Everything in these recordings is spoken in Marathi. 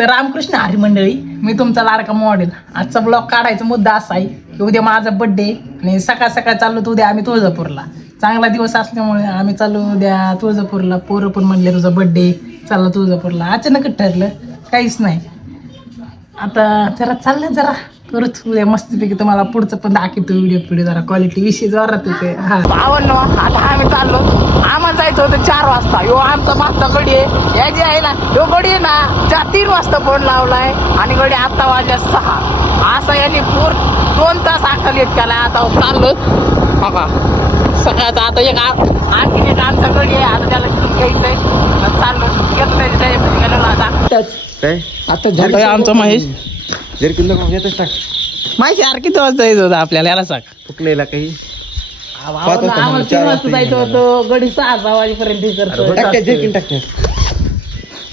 तर रामकृष्ण हरी मंडळी, मी तुमचा लाडका मॉडेल. आजचा ब्लॉग काढायचा मुद्दा असा आहे की उद्या माझा बड्डे आणि सकाळ सकाळ चाललो तर उद्या आम्ही तुळजापूरला. चांगला दिवस असल्यामुळे आम्ही चाललो उद्या तुळजापूरला. पोरं पण म्हणले तुझा बड्डे चालला तुळजापूरला. अचानकच ठरलं, काहीच नाही. आता जरा चाललं जरा परत उद्या मस्तपैकी तुम्हाला पुढचं पण दाखवतो व्हिडिओ जरा क्वालिटी विषयी जोरात येते. हा आवडलो. आता आम्ही चाललो. आम्हाला जायचं होतं 4 वाजता. यो आमचा मागचा गडी आहे, याची आहे ना, यो गडी आहे ना 3 वाजता फोन लावलाय आणि गडी आता वाजल्या 6. असा याने 2 तास आखा लेट केला. आता चाललो बघा सकाळचा. आता आणखी एक आमचा गडी आहे, आता त्याला घेऊन घ्यायचंय. चाललो गेलो आता काय आता झालं आमचं महेश. जर किल्ला येतच टाक माहिती यार किती वाजता यायचं होतं आपल्याला, याला सांग. फुकलेला काही आम्हाला 3 वाजता जायचं होतं. गडी 6 वाजेपर्यंत जर्किन टाकते.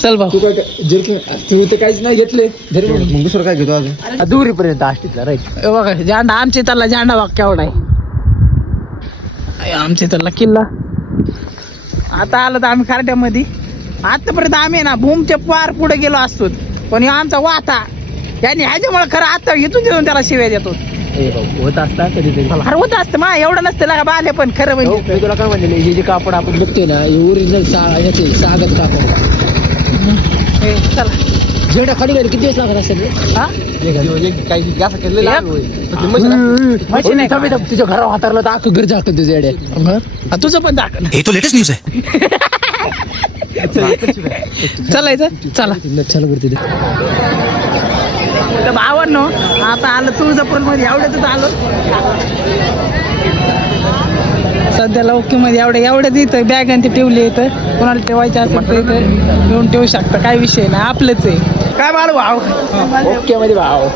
चल भाऊ. तू काय जर्किन तू काहीच नाही घेतले मग दुसरं काय घेतो अजून दुरीपर्यंत आष्टीतला राईट. बघा झेंडा आमच्या इथला झेंडा बघ केवढा आहे. आमच्या इथला किल्ला. आता आलं तर आम्ही खारट्यामध्ये. आतापर्यंत आम्ही ना भूमच्या पार पुढे गेलो असतो, पण हे आमचा वाता याने ह्याच्यामुळे खरं आता इथून देऊन त्याला शिव्या देतो. होत असता कधीतरी अरे होत असतं मा एवढं नसतं लागा बाले, पण खरं म्हणजे मी तुला काय म्हणले हे जे कापड आपण बघतोय ना हे ओरिजिनल याचे सागत कापड. चला जेवढ्या खाली गेले किती दिवस लागत असेल हा काही जास्त केलं मशीन आहे का? तुझ्या घरावर हातारला तर अख्खं घर झाकत तुझ्या येड्या. तुझं पण दाखव. ये तो लेटेस्ट न्यूज है. चालायचं चला चालू करते भावांनो. आता आलं तुळजापूर मध्ये. एवढ्यातच आलो सध्याला. ओके मध्ये एवढ्याच इथं बॅग आणि ते ठेवली. इथं कोणाला ठेवायचे असेल तर इथं घेऊन ठेवू शकता. काय विषय नाही, आपलंच आहे. काय बाळू भाव ओके मध्ये भाव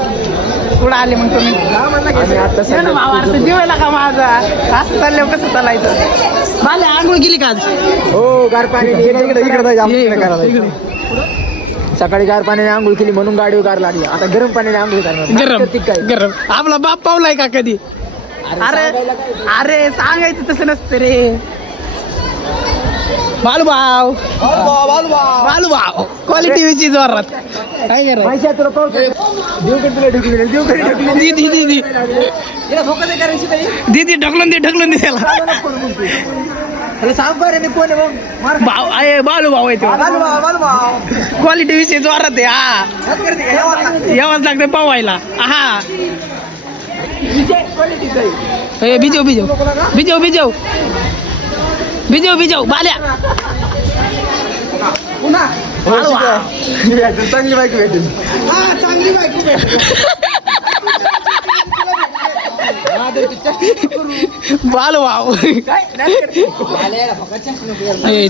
पुढे आले मग तुम्ही. आता भाव अर्थ जेवायला का माझा असं चालल्यावर कसं चालायचं. मला आंघोळ गेली का आज? हो गार पाणी सकाळी गार पाण्याने आंघोळ केली म्हणून गाडीवर गार लागली. आता गरम पाण्याने आंघोळ गरम काय गरम. आपला बाप पावलाय का कधी? अरे अरे सांगायचं तसं नसतं रे. बालूभाव बालूभाव क्वालिटी विषयी जोरात काय करा. दीदी ढकलून दे त्याला. भाव आहे बालू भाऊ आहे. क्वालिटी विषयी जोरात आहे. हा यावंच लागते पावायला. हा बिजव बाल्या. चांगली बाईक भेटेल. बालू भाऊ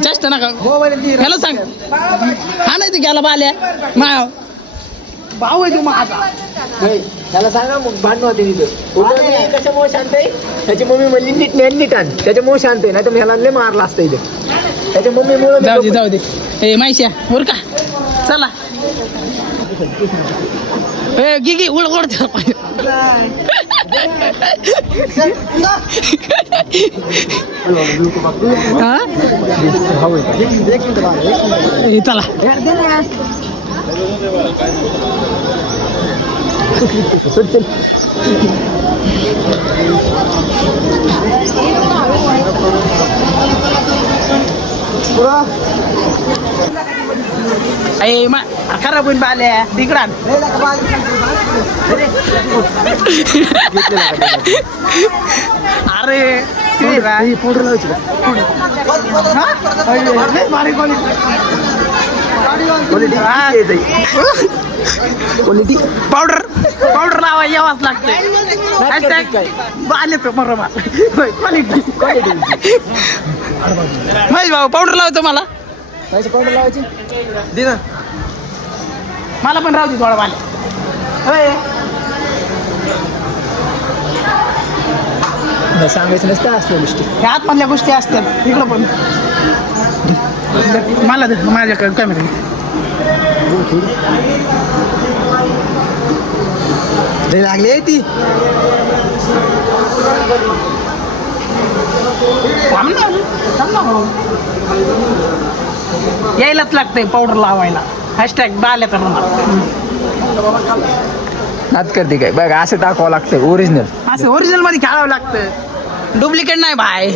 जास्त नका ह्याला सांग. हा नाही तर गेला बाल्या मा भाऊ आहे तू माझा. त्याला सांगा मग भांडण होते तिथं. कशामुळे शांत आहे त्याची मम्मी म्हणली नीट आण. त्याच्यामुळे शांत आहे, नाही तर ह्याला लय मारला असतं इथे. त्याच्या मम्मीमुळे जाऊ दे ए माहिश्या बर का. चला गी उडते चला. खराब होईल बाल्या तिकडा. अरे पावडर लावायची क्वालिटी पावडर लावा यावाच लागते. बाले तो बरोबर क्वालिटी महेश भाऊ पावडर लावतो मला. पावडर लावायची दे ना. मला पण राहू दे थोडा बाले. सांगायचं नसतं असल्या गोष्टी. ह्या आतमधल्या गोष्टी असतात इकडं पण. मला माझ्याकडे काय माहिती लागली ती. यायलाच लागतंय पावडर लावायला. हॅशटॅग बाल्याचा रुमाल. नात करते काय बघ असं दाखवावं लागतं ओरिजिनल. असं ओरिजिनल मध्ये खेळावं लागतं, डुप्लिकेट नाही भाई.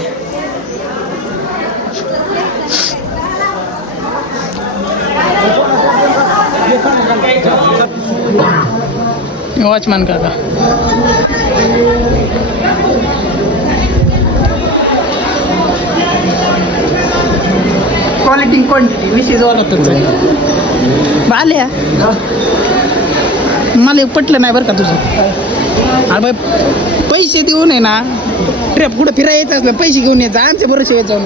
वॉचमॅन काका क्वालिटी क्वांटिटी विषय जो आला तुझा बाल्या. मला एक पटलं नाही बरं का तुझं. अरे बाई पैसे देऊन आहे ना ट्रिप कुठं फिरायला यायचं असलं पैसे घेऊन यायचं आमच्या बरोबर यायचं.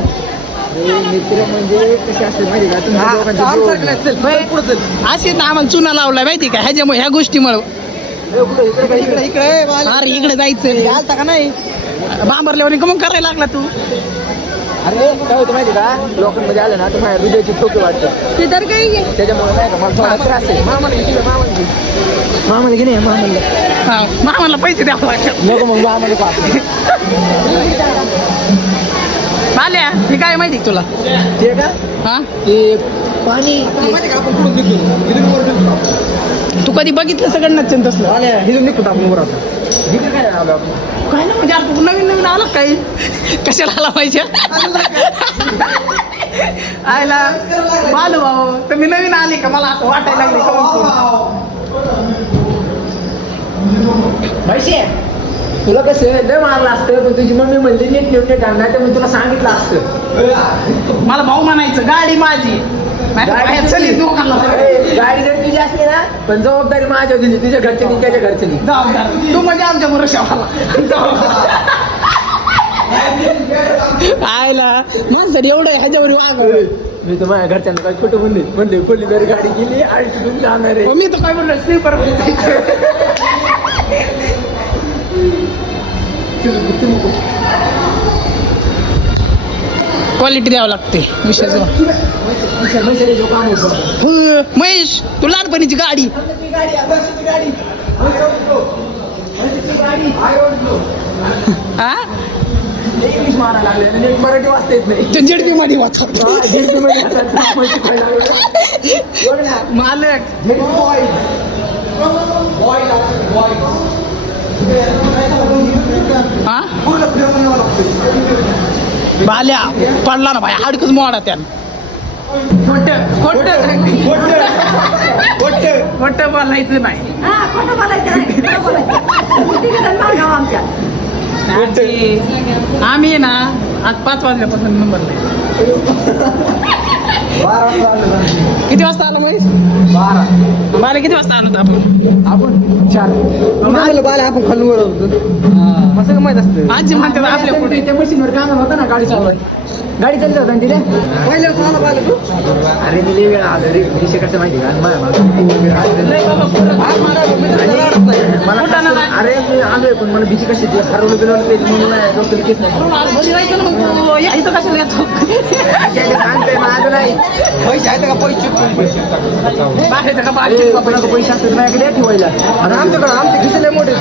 मित्र म्हणजे कसे असते माहिती का तुमच्या दोघांचे असे ना आम्हाला चुना लावला माहिती का ह्याच्यामुळे ह्या गोष्टीमुळे. अरे इकडे जायचं आलता का नाही बांबरल्यावर कमून करायला लागला तू. अरे काय होतं माहिती का लोकांमध्ये आलं ना तर माझ्या हृदयाची ठोके वाटतं ते तर काही त्याच्यामुळे नाही का मला थोडा त्रास आहे. मामाला घे नाही मामाला मामाला पैसे द्यावं लागतात. नको मग मामाला पाहतो बाल्या हे काय माहिती का तुला. ते का हा ते पाणी तू कधी बघितलं सगळं नच्चन तसलं. आल्या हिजून निघतो आपण वर आता इकडे काय आलो आपण काय ना म्हणजे आता नवीन नवीन आला काही कशाला आला पाहिजे आयला बालू भाऊ तुम्ही नवीन आले का मला असं वाटायला लागले माहिती तुला कसं लय मारलं असतं पण तुझी मम्मी म्हणली नीट नीट आणणार तर मी तुला सांगितलं असतं. मला भाऊ म्हणायचं गाडी माझी चली दोघांना गाडी जर तुझी असली ना पण जबाबदारी माझ्या दिली तुझ्या घरच्यांनी त्याच्या घरच्यांनी जबाबदार तू म्हणजे आमच्या भरोशाला आयला माणसाने एवढं ह्याच्यावर वाग. मी तर माझ्या घरच्यांना काय छोटं म्हणले खोली जर गाडी गेली आणि तिथून जाणार आहे. मी तर काय म्हणलं स्लीपर क्वालिटी द्यावं लागते विषयाचं. महेश तू लहानपणीची गाडी हा इंग्लिश मारायला लागले मराठी वाचता येत नाही. ते झेडपी मध्ये वाचा मालक हा बाल्या पडला ना भाई हाडकच मोडा त्यानं. खोट बोलायचं नाही. आम्ही ना आज 5 वाजल्यापासून नंबर नाही. किती वाजता आला महेश. 12 बाला किती वाजता आलो आपण 4 बाला आपण खालून असं माहित असतं. आजी म्हणतात आपल्या पुढे त्या मशीनवर काम होतं ना गाडी चालवायची गाडी चालली होता तिला पहिल्या चालला पाहिलं तू. अरे मी लई वेळा आलो रे विषय कसं माहिती का मला अरे मी आलोय पण मला भीती कशी हरवलं गेलं म्हणून केस नाही यायचं कशाला येतो सांगतोय माझं नाही पैसे आहेत का पैसे बाहेरचं का पैसे असतात माझ्याकडे ठेवायला आणि आमच्याकडे आमच्या खिशाला मोठे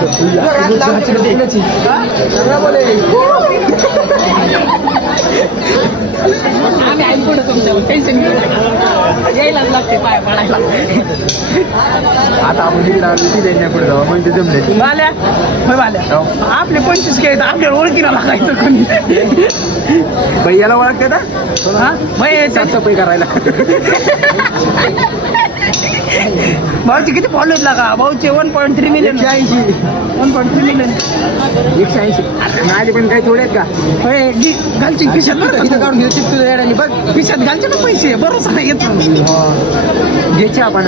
आम्ही ऐकून तुमच्यावर टेन्शन यायलाच लागते पाय पडायला. आता आपण तिकडे आलो तिथे नाही पुढे जाऊ म्हणजे जमले बाल्या होय बाल्या आपले 25 घ्यायचं आपल्याला ओळखीला लागायचं कोणी भैयाला ओळखते ना हा भैया साफसफाई करायला. भाऊचे किती फॉलोअर्स लागा भाऊचे 1.3 मिलियन 1.3 मिलियन 180 माझे पण काही थोडे आहेत का होय घालचे खिशात काढून घेऊ तुझ्या येड्याने बघ खिशात घालचे ना पैसे बरोबर नाही येतो घ्यायचे आपण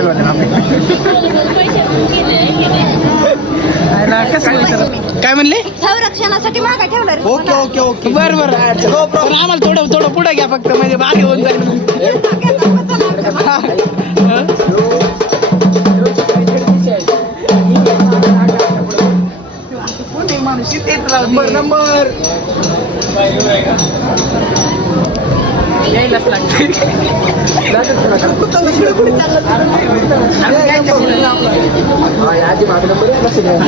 कसं काय म्हणले संरक्षणासाठी मागा ठेवणार. ओके ओके ओके बरं बरं पण आम्हाला थोडं पुढे घ्या फक्त म्हणजे बाकी होऊन जाईल. माणूस नंबर यायलाच लागते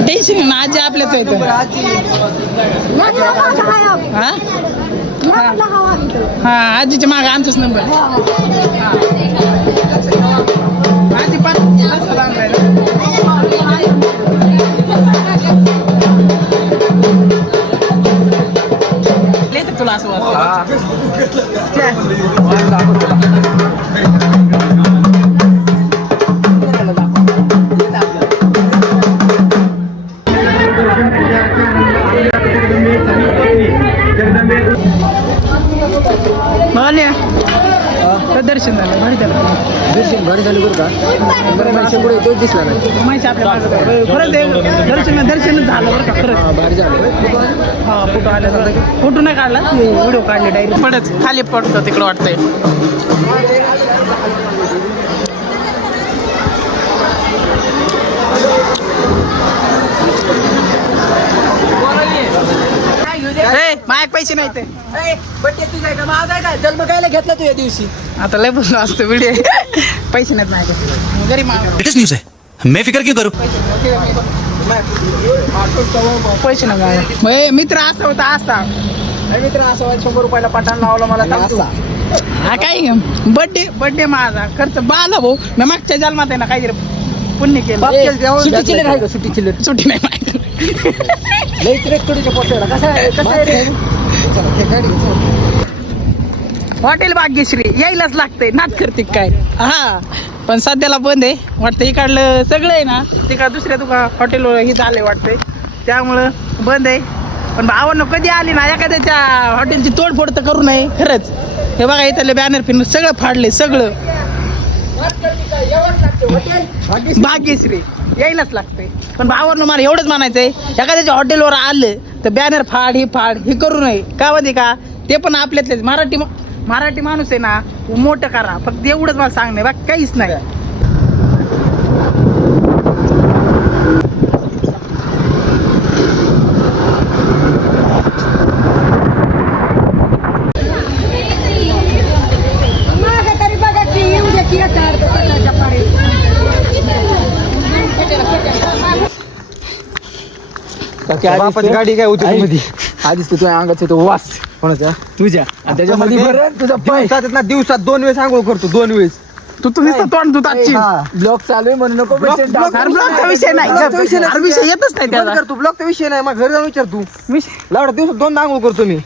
टेन्शन ना आजी आपल्याच येतं हा आजीच्या मागे आमचाच नंबर माझी पण तुला असं वाटतं दर्शन झालं भारी झालं दर्शन भारी झालं बरं का बरं माहिती पुढे तोच दिसला नाही माहिती आपल्या खरंच दर्शन झालं बरं का खरंच भारी झालं हा फोटो आले फोटो नाही काढला व्हिडिओ काढले डायरेक्ट पडत खाली पडतो तिकडं वाटतंय माझ्याक पैसे नाही ते जन्म कायला घेतला तू या दिवशी आता लय बोललो असतो व्हिडिओ पैसे नाहीत माझ्याकडे गरीब माणूस लेटेस्ट न्यूज है मैं फिक्र क्यों करूं पैसे नाही मित्र असा होता असा मित्र असं 100 रुपयाला पठाण लावला मला असा हा काय बर्थडे माझा खर्च बाला भाऊ मी मागच्या जन्मात आहे ना काहीतरी पुण्य केलं सुट्टी चिल्लर आहे का सुट्टी चिल्लर सुट्टी नाही माहिती लई ट्रेक्टरीच्या पोट्याला कसं आहे हॉटेल भाग्यश्री यायलाच लागतंय नाच करते काय हा पण सध्याला बंद आहे वाटतं इकडलं सगळं आहे ना तिकडं दुसऱ्या तुका हॉटेलवर ही झालंय वाटतंय त्यामुळं बंद आहे पण भावांनो कधी आली ना एखाद्याच्या हॉटेलची तोडफोड तर करू नये खरंच हे बघा इथले बॅनर फिरून सगळं फाडले सगळं भाग्यश्री यायलाच लागतंय पण भावांनो मला एवढंच म्हणायचंय एखाद्याच्या हॉटेलवर आलं तर बॅनर फाड हे करू नये का माहिती का ते पण आपल्यातलेच मराठी माणूस आहे ना मोठं करा फक्त एवढंच मला सांगणं बाकी काहीच नाही बापाची गाडी काय होती मध्ये आधीच तुझ्या अंगात तो वास कोणाच्या तुझ्या त्याच्यामध्ये तुझा पैसा दिवसात 2 वेळेस आंघोळ करतो 2 वेळेस तू नुसतं तोंड तू ताची ब्लॉक चालू आहे म्हणून नको ब्लॉकचा विषय नाही विषय येतच नाही त्याला करतो ब्लॉकचा विषय नाही मग घरी जाऊन विचार तू लावडा दिवसात 2 आंघोळ करतो मी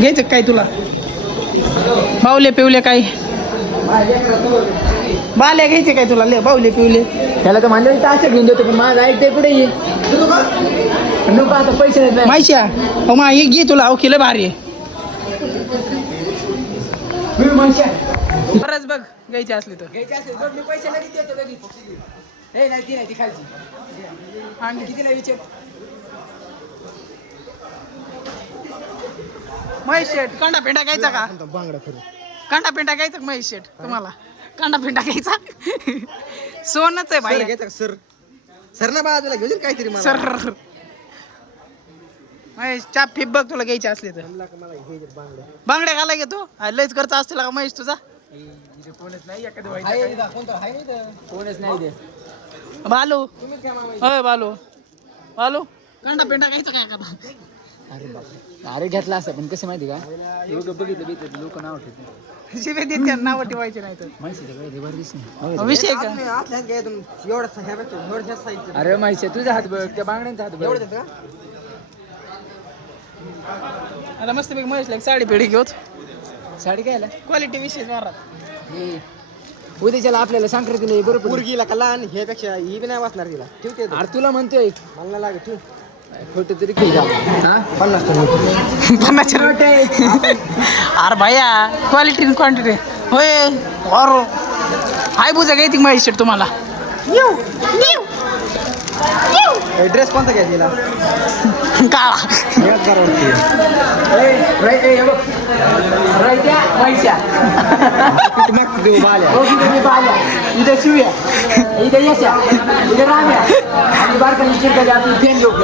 घ्यायचं काय तुला बावले पिवले काय बाल्या घ्यायचे काय तुला ले बावले पिवले त्याला तर म्हणलं ताशा घेऊन देतो पण माझं ऐकते कुठे ये नको आता पैसे नाही माहिती हो मा हे घे तुला अहो किलो भारी बरंच बघ घ्यायची असली तर पैसे लगेच देतो लगेच हे नाही ती नाही ती खालची किती नाही विचार महेश शेठ कांडा पेंडा घ्यायचा का बांगडा खरं कांडा पेंडा घ्यायचा का महेश शेठ तुम्हाला कांडा पेंडा घ्यायचा सोनच आहे भाई सर सर ना बाजूला घेऊन काहीतरी मला सर महेश चाप फिप बघ तुला घ्यायची असली तर बांगड्या घाला घेतो लयच खर्च असतील का महेश तुझा कोणच नाही दे बालू होय बालू बालू कांडा पेंडा घ्यायचा काय का अरे बाप अरे घेतला असं पण कसं माहिती का एवढं बघितलं लोक नाव ठेवतात शिवे देते नाव ठेवायचे नाही तर विषय का अरे माहिती तुझा हात बघ त्या बांगड्यांचा हात बघ आता मस्त पैकी महेशला एक साडी पेढी घेऊत साडी घ्यायला क्वालिटी विशेष मारात उद्याच्याला आपल्याला संक्रांतीला बरोबर मुलगीला का लहान हे पेक्षा ही बी नाही वाचणार तिला ठेवते अरे तुला म्हणतोय मला नाही लागत तू खोट तरी काही 50 अरे भैया क्वालिटी क्वांटिटी होय और हाय बुजा घ्यायची महेश शेठ तुम्हाला ड्रेस कोणता घ्यायचा काळा इथे शिव्या इथे यशा इथे राम्या आणि बारकाली चिरकाली आपली फेन लोक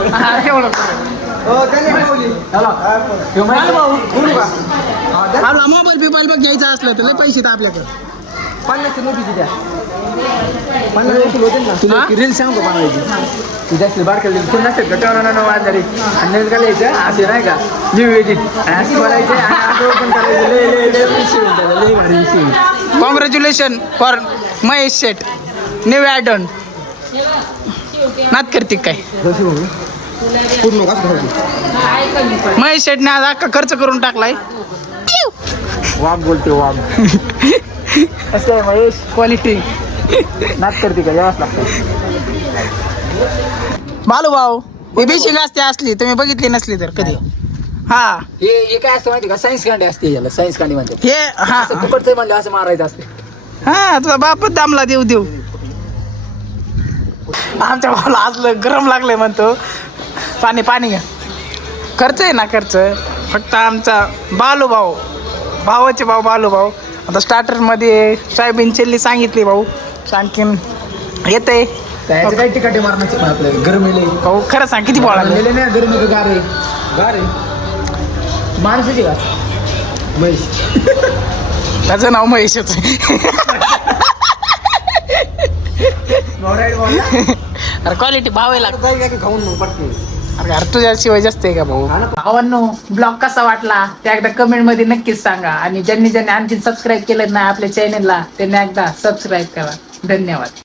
मोबाईल बिबाईल बघ घ्यायचा असलं तर लय पैसे तर आपल्याकडे 50 रुपये द्या 50 रुपये होते ना तुला रील सांगू का बनवायची तू जास्त बारकाल कोण नसतात का तेवढा वाजणारी आणि नवीन घालायचं असे नाही का न्यू एडिट आणि असं बोलायचं आणि असं ओपन करायचं लय भारी विषय congratulations for Mahesh Shet new ॲडन नात करते काय महेश शेटने आज अख्खा खर्च करून टाकलाय वाघ बोलते वाघ असं आहे महेश क्वालिटी नाच करते का यावंच लागतं भाऊ ही बेसिक असते असली तुम्ही बघितली नसली तर कधी हा हे काय असतं माहिती का सायन्स कांडी असते याला सायन्स कांडी म्हणतात हे हा असं फुकटचं म्हणलं असं मारायचं असते हा तुझा बापच दामला देऊ देऊ आमच्या भावाला असलं गरम लागलंय म्हणतो पाणी पाणी घ्या खर्च आहे ना खर्च फक्त आमचा भावाचे बालू भाऊ आता स्टार्टरमध्ये सोयाबीन चिल्ली सांगितली भाऊ आणखीन येते त्याचं काही तिकाटे मारण्याचं पण आपल्याला गरमेले भाऊ खरं सांग किती बोळा गेले नाही गरमी का गारे गारे माणसाची का महेश त्याचं नाव महेशच आहे. अरे क्वालिटी भाव आहे लागतो खाऊन मग पटके अरे तुझ्याशिवाय जास्त आहे का भाऊ भावांनो ब्लॉग कसा वाटला ते एकदा कमेंट मध्ये नक्कीच सांगा आणि ज्यांनी आणखी सबस्क्राईब केलं नाही आपल्या चॅनेलला त्यांनी एकदा सबस्क्राईब करा धन्यवाद.